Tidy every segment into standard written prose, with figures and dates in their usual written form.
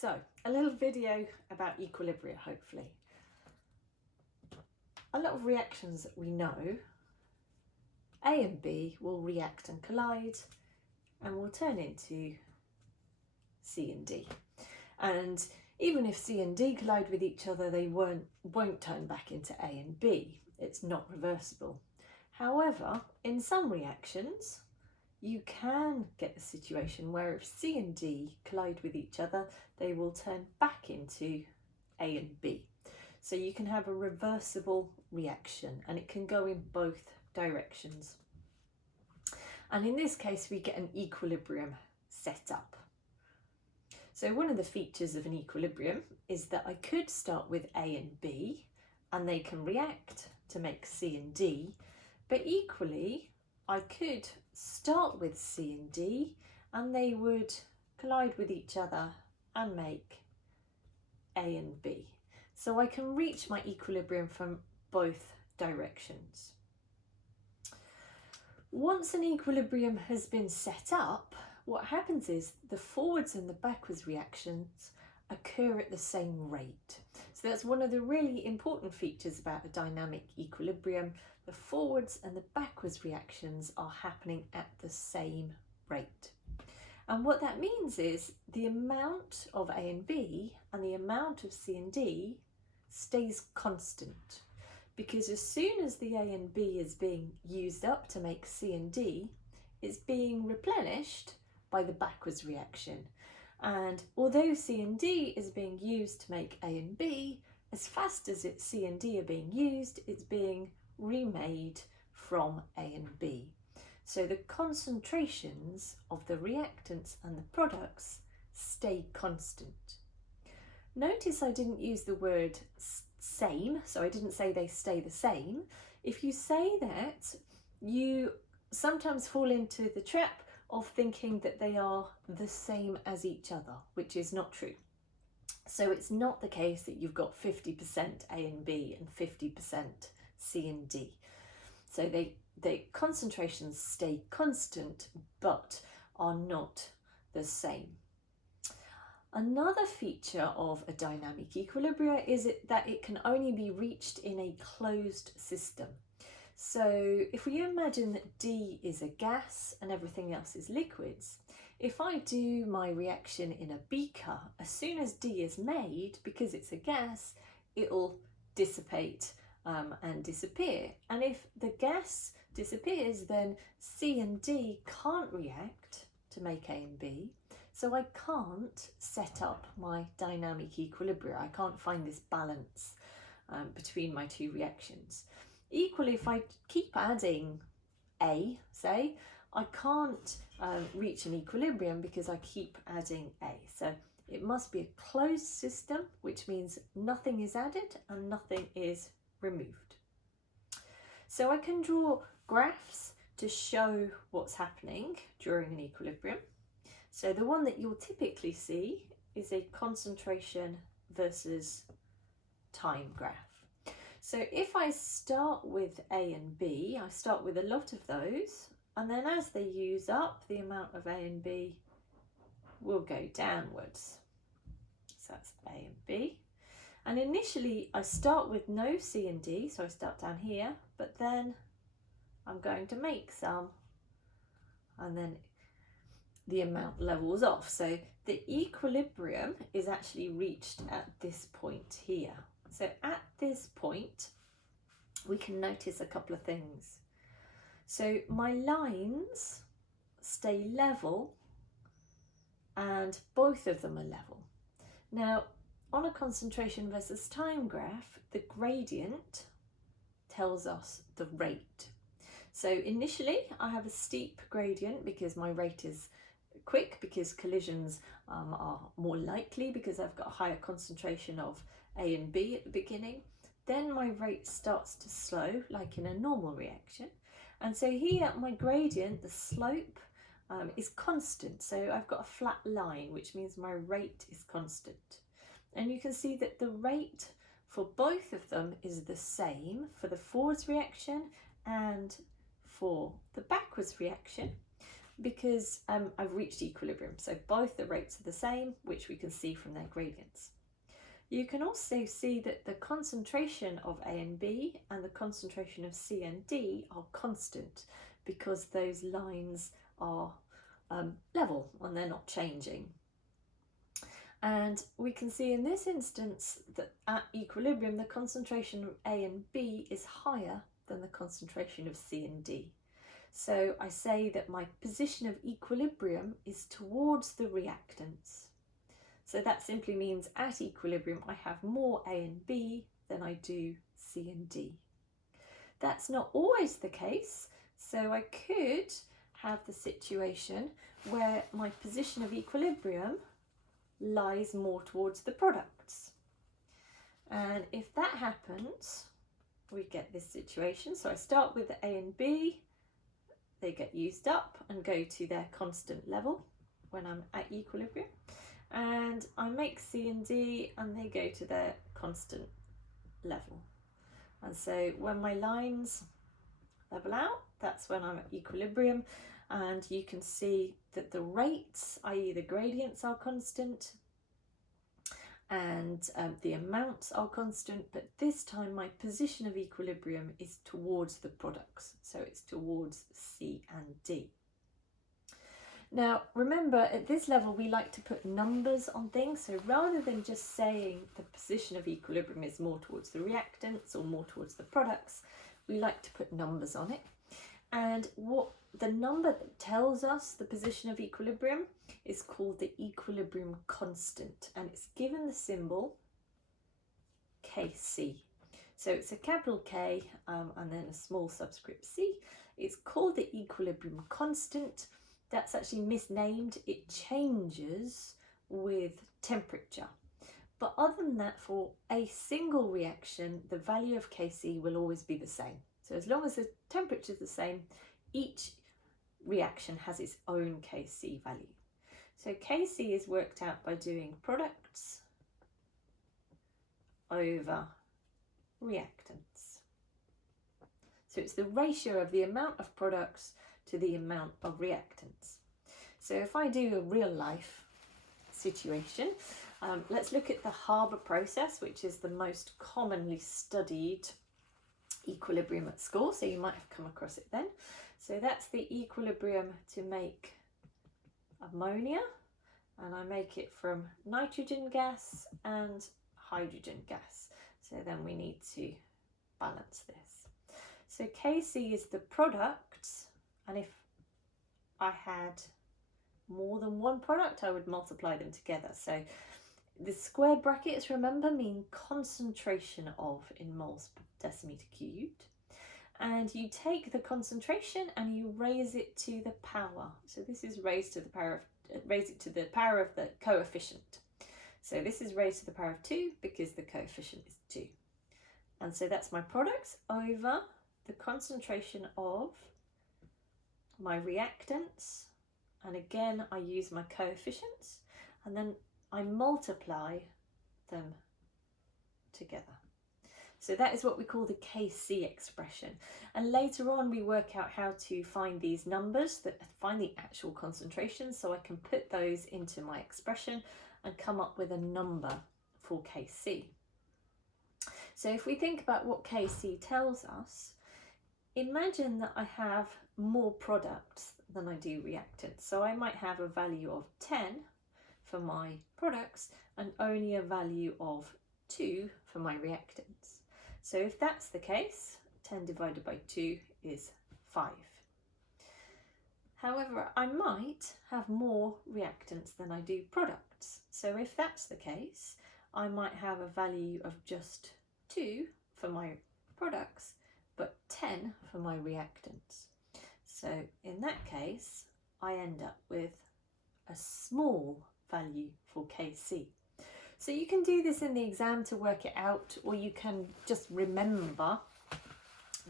So, a little video about equilibria, hopefully. A lot of reactions that we know, A and B will react and collide and will turn into C and D. And even if C and D collide with each other, they won't turn back into A and B. It's not reversible. However, in some reactions, you can get the situation where if C and D collide with each other, they will turn back into A and B. So you can have a reversible reaction and it can go in both directions. And in this case, we get an equilibrium set up. So one of the features of an equilibrium is that I could start with A and B and they can react to make C and D, but equally I could start with C and D and they would collide with each other and make A and B. So I can reach my equilibrium from both directions. Once an equilibrium has been set up, what happens is the forwards and the backwards reactions occur at the same rate. So that's one of the really important features about a dynamic equilibrium. The forwards and the backwards reactions are happening at the same rate. And what that means is the amount of A and B and the amount of C and D stays constant, because as soon as the A and B is being used up to make C and D, it's being replenished by the backwards reaction. And although C and D is being used to make A and B, as fast as C and D are being used, it's being remade from A and B. So the concentrations of the reactants and the products stay constant. Notice I didn't use the word same, so I didn't say they stay the same. If you say that, you sometimes fall into the trap of thinking that they are the same as each other, which is not true. So it's not the case that you've got 50% A and B and 50% C and D. So the concentrations stay constant but are not the same. Another feature of a dynamic equilibria is that it can only be reached in a closed system. So if we imagine that D is a gas and everything else is liquids, if I do my reaction in a beaker, as soon as D is made, because it's a gas, it'll dissipate and disappear. And if the gas disappears, then C and D can't react to make A and B. So I can't set up my dynamic equilibria. I can't find this balance between my two reactions. Equally, if I keep adding A, say, I can't reach an equilibrium because I keep adding A. So it must be a closed system, which means nothing is added and nothing is removed. So I can draw graphs to show what's happening during an equilibrium. So the one that you'll typically see is a concentration versus time graph. So if I start with A and B, I start with a lot of those, and then as they use up, the amount of A and B will go downwards. So that's A and B. And initially I start with no C and D, so I start down here, but then I'm going to make some, and then the amount levels off. So the equilibrium is actually reached at this point here. So at this point, we can notice a couple of things. So my lines stay level and both of them are level. Now, on a concentration versus time graph, the gradient tells us the rate. So initially I have a steep gradient because my rate is quick, because collisions are more likely because I've got a higher concentration of A and B at the beginning. Then my rate starts to slow, like in a normal reaction. And so here my gradient, the slope, is constant. So I've got a flat line, which means my rate is constant. And you can see that the rate for both of them is the same for the forwards reaction and for the backwards reaction. because I've reached equilibrium. So both the rates are the same, which we can see from their gradients. You can also see that the concentration of A and B and the concentration of C and D are constant because those lines are level and they're not changing. And we can see in this instance that at equilibrium, the concentration of A and B is higher than the concentration of C and D. So I say that my position of equilibrium is towards the reactants. So that simply means at equilibrium, I have more A and B than I do C and D. That's not always the case. So I could have the situation where my position of equilibrium lies more towards the products. And if that happens, we get this situation. So I start with the A and B, they get used up and go to their constant level when I'm at equilibrium. And I make C and D and they go to their constant level. And so when my lines level out, that's when I'm at equilibrium. And you can see that the rates, i.e. the gradients, are constant and the amounts are constant, but this time my position of equilibrium is towards the products, so it's towards C and D. Now remember, at this level we like to put numbers on things, so rather than just saying the position of equilibrium is more towards the reactants or more towards the products, we like to put numbers on it. And what the number that tells us the position of equilibrium is called the equilibrium constant, and it's given the symbol Kc. So it's a capital K and then a small subscript c. It's called the equilibrium constant. That's actually misnamed. It changes with temperature. But other than that, for a single reaction, the value of Kc will always be the same. So as long as the temperature is the same, each reaction has its own Kc value. So Kc is worked out by doing products over reactants. So it's the ratio of the amount of products to the amount of reactants. So if I do a real life situation, let's look at the Haber process, which is the most commonly studied equilibrium at school, so you might have come across it then. So that's the equilibrium to make ammonia, and I make it from nitrogen gas and hydrogen gas. So then we need to balance this. So Kc is the product, and if I had more than one product, I would multiply them together. So the square brackets, remember, mean concentration of in moles per decimeter cubed. And you take the concentration and you raise it to the power. So this is raised to the power of, raise it to the power of the coefficient. So this is raised to the power of 2 because the coefficient is 2. And so that's my products over the concentration of my reactants. And again, I use my coefficients and then I multiply them together. So that is what we call the Kc expression. And later on we work out how to find these numbers, that find the actual concentrations, so I can put those into my expression and come up with a number for Kc. So if we think about what Kc tells us, imagine that I have more products than I do reactants. So I might have a value of 10 for my products and only a value of 2 for my reactants. So if that's the case, 10 divided by 2 is 5. However, I might have more reactants than I do products. So if that's the case, I might have a value of just 2 for my products, but 10 for my reactants. So in that case, I end up with a small value for Kc. So you can do this in the exam to work it out, or you can just remember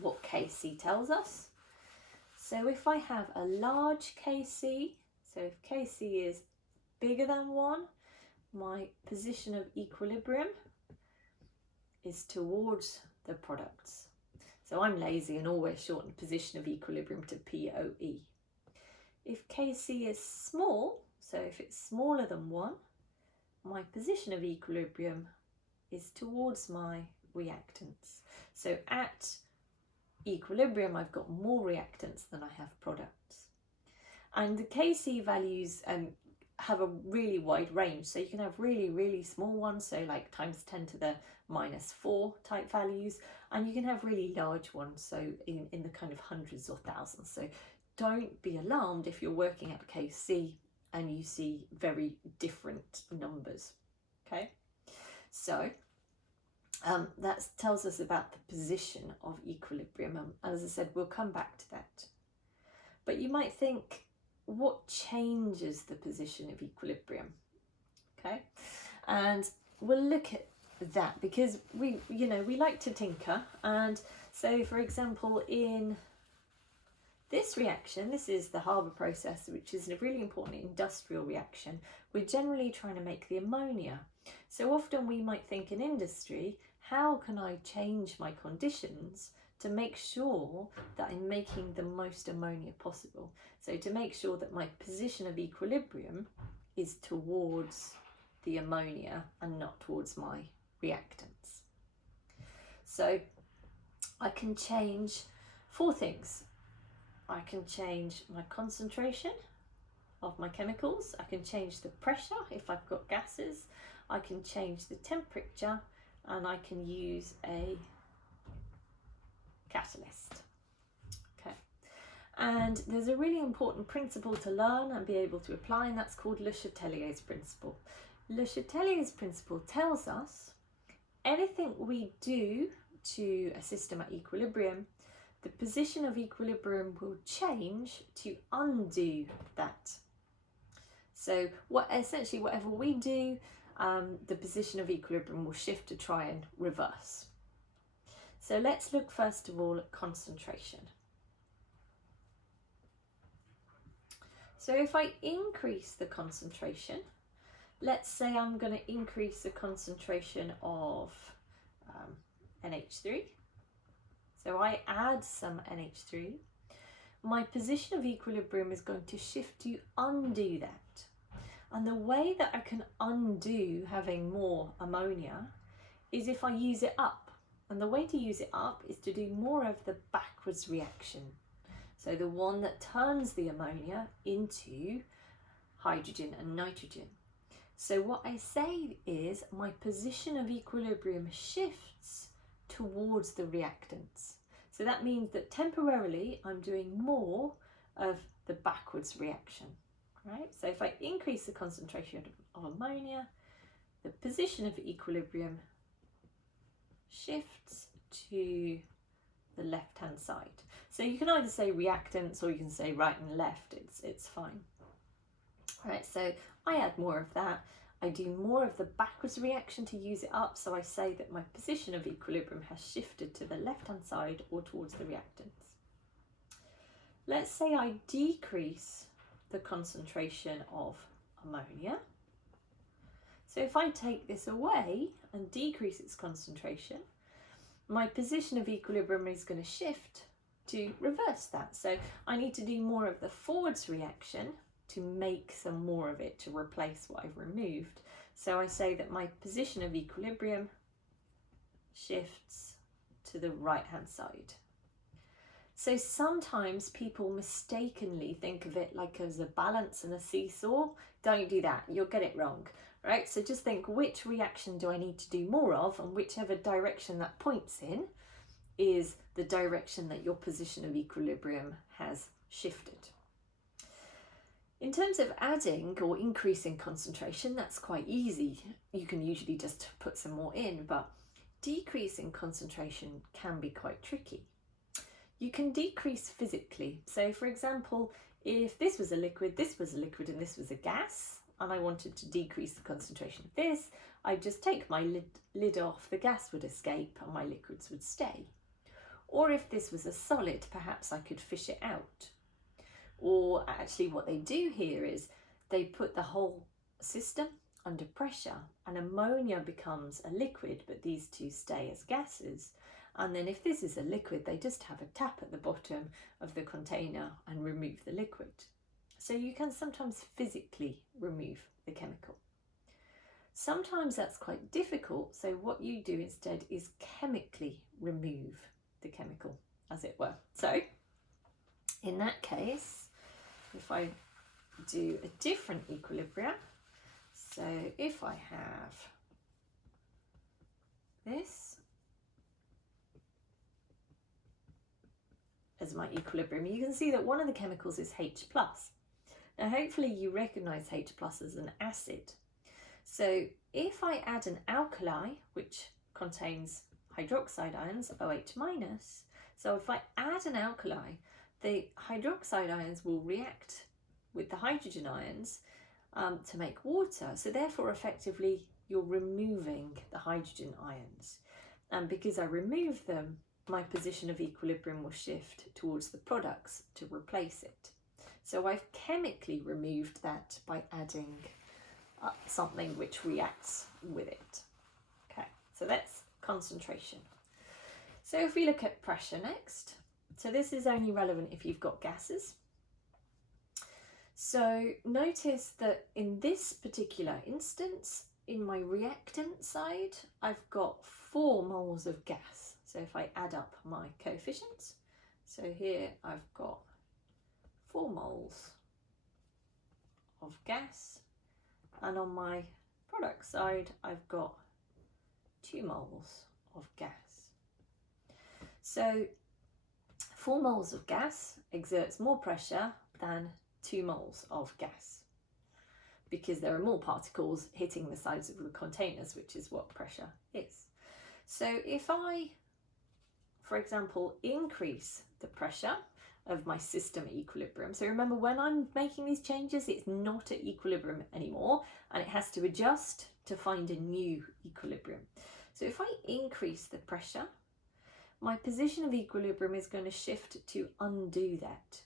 what Kc tells us. So if I have a large Kc, so if Kc is bigger than 1, my position of equilibrium is towards the products. So I'm lazy and always shorten position of equilibrium to POE. if Kc is small, so if it's smaller than 1, my position of equilibrium is towards my reactants. So at equilibrium, I've got more reactants than I have products. And the Kc values have a really wide range. So you can have really, really small ones, so like times 10 to the -4 type values, and you can have really large ones, so in the kind of hundreds or thousands. So don't be alarmed if you're working at Kc and you see very different numbers. Okay, so that tells us about the position of equilibrium. As I said, we'll come back to that. But you might think, what changes the position of equilibrium? Okay, and we'll look at that because we like to tinker. And so, for example, in this reaction, this is the Haber process, which is a really important industrial reaction. We're generally trying to make the ammonia. So often we might think in industry, how can I change my conditions to make sure that I'm making the most ammonia possible? So to make sure that my position of equilibrium is towards the ammonia and not towards my reactants. So I can change 4 things. I can change my concentration of my chemicals. I can change the pressure if I've got gases. I can change the temperature, and I can use a catalyst. Okay, and there's a really important principle to learn and be able to apply, and that's called Le Chatelier's principle. Le Chatelier's principle tells us anything we do to a system at equilibrium, the position of equilibrium will change to undo that. So essentially whatever we do, the position of equilibrium will shift to try and reverse. So let's look first of all at concentration. So if I increase the concentration, let's say I'm going to increase the concentration of NH3. So I add some NH3. My position of equilibrium is going to shift to undo that. And the way that I can undo having more ammonia is if I use it up. And the way to use it up is to do more of the backwards reaction. So the one that turns the ammonia into hydrogen and nitrogen. So what I say is my position of equilibrium shifts towards the reactants. So that means that temporarily I'm doing more of the backwards reaction, right? So if I increase the concentration of ammonia, the position of equilibrium shifts to the left-hand side. So you can either say reactants or you can say right and left, it's fine. Right, so I add more of that. I do more of the backwards reaction to use it up, so I say that my position of equilibrium has shifted to the left-hand side or towards the reactants. Let's say I decrease the concentration of ammonia. So if I take this away and decrease its concentration, my position of equilibrium is going to shift to reverse that. So I need to do more of the forwards reaction to make some more of it to replace what I've removed. So I say that my position of equilibrium shifts to the right hand side. So sometimes people mistakenly think of it like as a balance and a seesaw. Don't do that, you'll get it wrong, right? So just think, which reaction do I need to do more of, and whichever direction that points in is the direction that your position of equilibrium has shifted. In terms of adding or increasing concentration, that's quite easy. You can usually just put some more in, but decreasing concentration can be quite tricky. You can decrease physically. So for example, if this was a liquid, and this was a gas, and I wanted to decrease the concentration of this, I'd just take my lid off, the gas would escape and my liquids would stay. Or if this was a solid, perhaps I could fish it out. Or actually what they do here is they put the whole system under pressure and ammonia becomes a liquid, but these two stay as gases. And then if this is a liquid, they just have a tap at the bottom of the container and remove the liquid. So you can sometimes physically remove the chemical. Sometimes that's quite difficult, so what you do instead is chemically remove the chemical, as it were. So in that case, if I do a different equilibria, so if I have this as my equilibrium, you can see that one of the chemicals is H+. Now hopefully you recognise H+ as an acid. So if I add an alkali, which contains hydroxide ions, OH-, so if I add an alkali, the hydroxide ions will react with the hydrogen ions to make water. So therefore, effectively, you're removing the hydrogen ions. And because I remove them, my position of equilibrium will shift towards the products to replace it. So I've chemically removed that by adding something which reacts with it. Okay, so that's concentration. So if we look at pressure next, so this is only relevant if you've got gases. So notice that in this particular instance, in my reactant side, I've got 4 moles of gas. So if I add up my coefficients, so here I've got 4 moles of gas, and on my product side, I've got 2 moles of gas. So 4 moles of gas exerts more pressure than 2 moles of gas, because there are more particles hitting the sides of the containers, which is what pressure is. So if I, for example, increase the pressure of my system at equilibrium, so remember when I'm making these changes, it's not at equilibrium anymore, and it has to adjust to find a new equilibrium. So if I increase the pressure, my position of equilibrium is going to shift to undo that.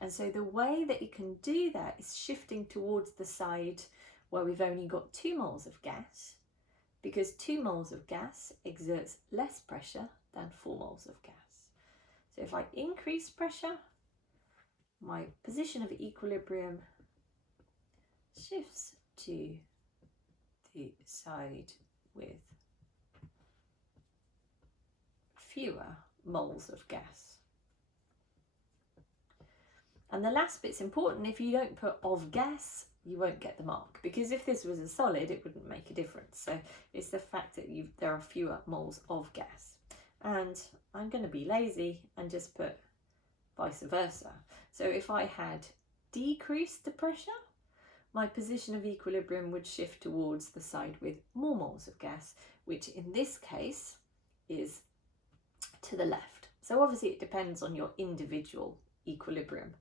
And so the way that it can do that is shifting towards the side where we've only got 2 moles of gas, because 2 moles of gas exerts less pressure than 4 moles of gas. So if I increase pressure, my position of equilibrium shifts to the side with fewer moles of gas. And the last bit's important. If you don't put of gas, you won't get the mark, because if this was a solid, it wouldn't make a difference. So it's the fact that there are fewer moles of gas. And I'm going to be lazy and just put vice versa. So if I had decreased the pressure, my position of equilibrium would shift towards the side with more moles of gas, which in this case is to the left. So obviously it depends on your individual equilibrium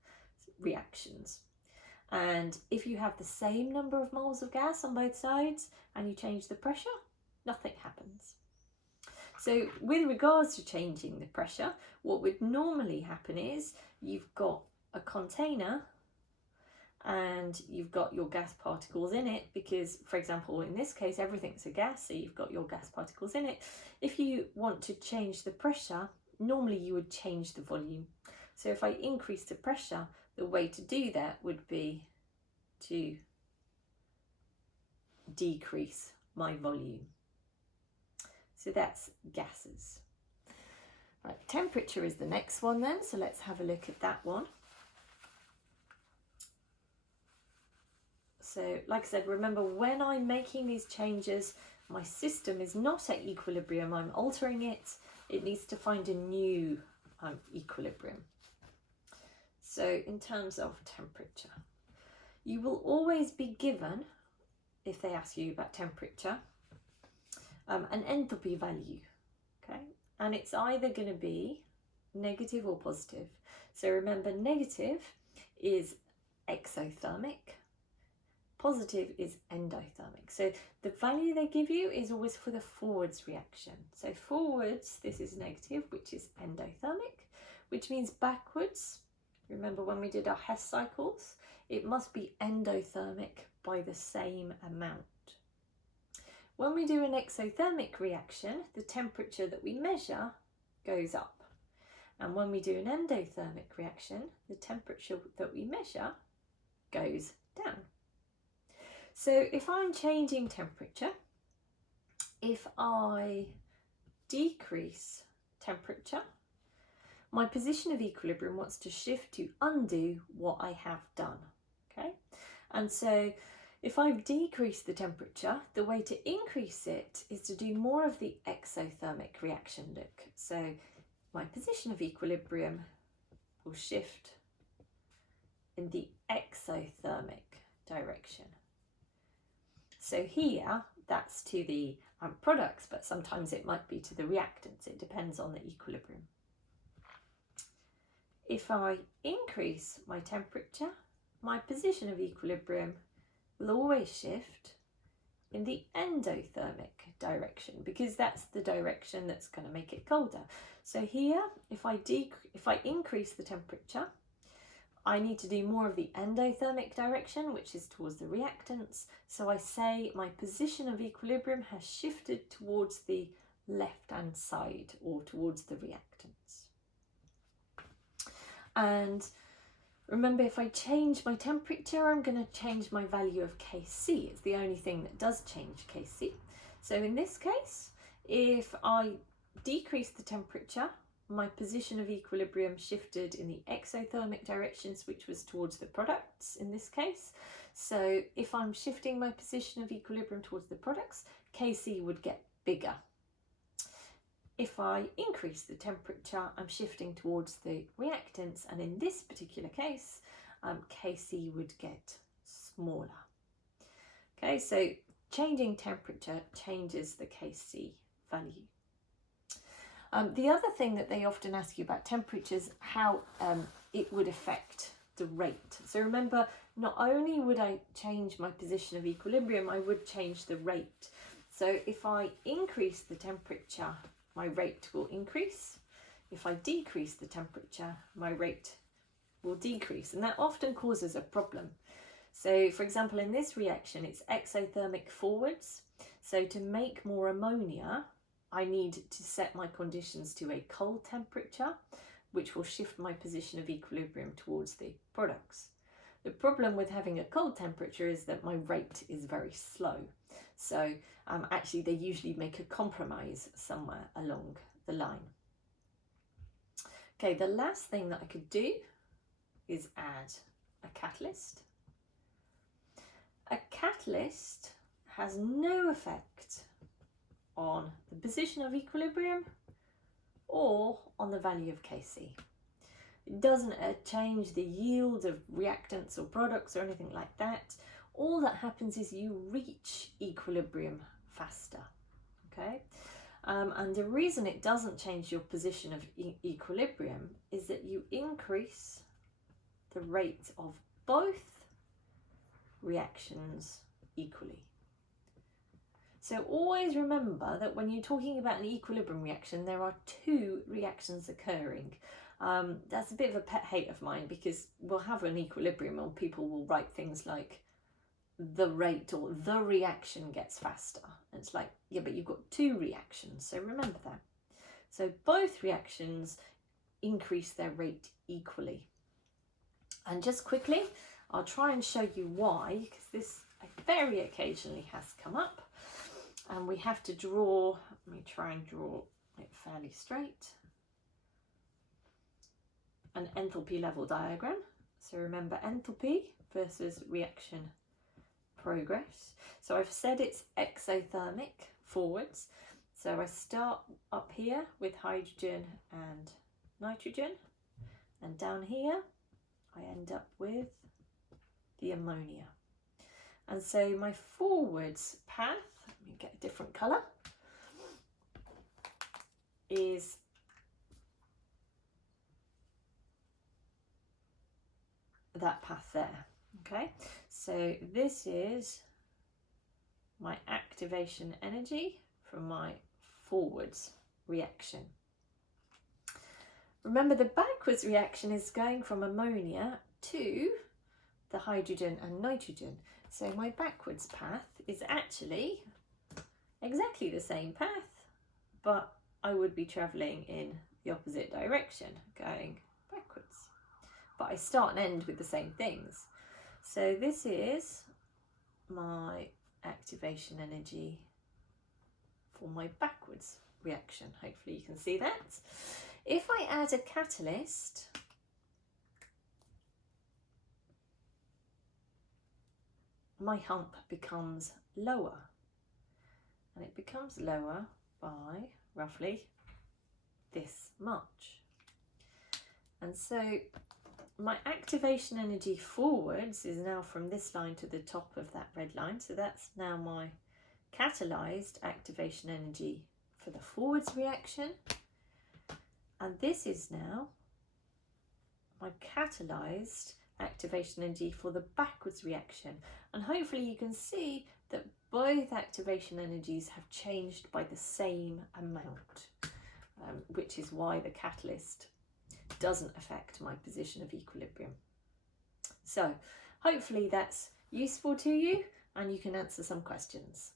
reactions. And if you have the same number of moles of gas on both sides and you change the pressure, nothing happens. So with regards to changing the pressure, what would normally happen is you've got a container and you've got your gas particles in it, because, for example, in this case, everything's a gas, so you've got your gas particles in it. If you want to change the pressure, normally you would change the volume. So if I increase the pressure, the way to do that would be to decrease my volume. So that's gases. Right, temperature is the next one then, so let's have a look at that one. So like I said, remember when I'm making these changes, my system is not at equilibrium, I'm altering it. It needs to find a new equilibrium. So in terms of temperature, you will always be given, if they ask you about temperature, an enthalpy value, okay? And it's either going to be negative or positive. So remember, negative is exothermic, positive is endothermic. So the value they give you is always for the forwards reaction. So forwards, this is negative, which is endothermic, which means backwards, remember when we did our Hess cycles, it must be endothermic by the same amount. When we do an exothermic reaction, the temperature that we measure goes up. And when we do an endothermic reaction, the temperature that we measure goes down. So if I'm changing temperature, if I decrease temperature, my position of equilibrium wants to shift to undo what I have done. Okay, and so if I've decreased the temperature, the way to increase it is to do more of the exothermic reaction. Look, so my position of equilibrium will shift in the exothermic direction. So here, that's to the products, but sometimes it might be to the reactants. It depends on the equilibrium. If I increase my temperature, my position of equilibrium will always shift in the endothermic direction, because that's the direction that's going to make it colder. So here, if I increase the temperature, I need to do more of the endothermic direction, which is towards the reactants. So I say my position of equilibrium has shifted towards the left-hand side, or towards the reactants. And remember, if I change my temperature, I'm going to change my value of Kc. It's the only thing that does change Kc. So in this case, if I decrease the temperature, my position of equilibrium shifted in the exothermic directions, which was towards the products in this case. So if I'm shifting my position of equilibrium towards the products, Kc would get bigger. If I increase the temperature, I'm shifting towards the reactants, and in this particular case, Kc would get smaller. Okay, so changing temperature changes the Kc value. The other thing that they often ask you about temperatures, how it would affect the rate. So remember, not only would I change my position of equilibrium, I would change the rate. So if I increase the temperature, my rate will increase. If I decrease the temperature, my rate will decrease, and that often causes a problem. So for example, in this reaction, it's exothermic forwards. So to make more ammonia, I need to set my conditions to a cold temperature, which will shift my position of equilibrium towards the products. The problem with having a cold temperature is that my rate is very slow. So actually they usually make a compromise somewhere along the line. Okay, the last thing that I could do is add a catalyst. A catalyst has no effect on the position of equilibrium or on the value of Kc. It doesn't change the yield of reactants or products or anything like that. All that happens is you reach equilibrium faster. Okay, and the reason it doesn't change your position of equilibrium is that you increase the rate of both reactions equally. So always remember that when you're talking about an equilibrium reaction, there are two reactions occurring. That's a bit of a pet hate of mine, because we'll have an equilibrium and people will write things like the rate or the reaction gets faster. And it's like, yeah, but you've got two reactions, so remember that. So both reactions increase their rate equally. And just quickly, I'll try and show you why, because this very occasionally has come up. And we have to draw, let me try and draw it fairly straight, an enthalpy level diagram. So remember, enthalpy versus reaction progress. So I've said it's exothermic forwards. So I start up here with hydrogen and nitrogen, and down here I end up with the ammonia. And so my forwards path, let me get a different colour, is that path there. Okay, so this is my activation energy from my forwards reaction. Remember, the backwards reaction is going from ammonia to the hydrogen and nitrogen. So my backwards path is actually exactly the same path, but I would be travelling in the opposite direction, going backwards. But I start and end with the same things. So this is my activation energy for my backwards reaction. Hopefully you can see that. If I add a catalyst, my hump becomes lower, and it becomes lower by roughly this much. And so my activation energy forwards is now from this line to the top of that red line. So that's now my catalyzed activation energy for the forwards reaction. And this is now my catalyzed activation energy for the backwards reaction. And hopefully you can see that both activation energies have changed by the same amount, which is why the catalyst doesn't affect my position of equilibrium. So hopefully that's useful to you and you can answer some questions.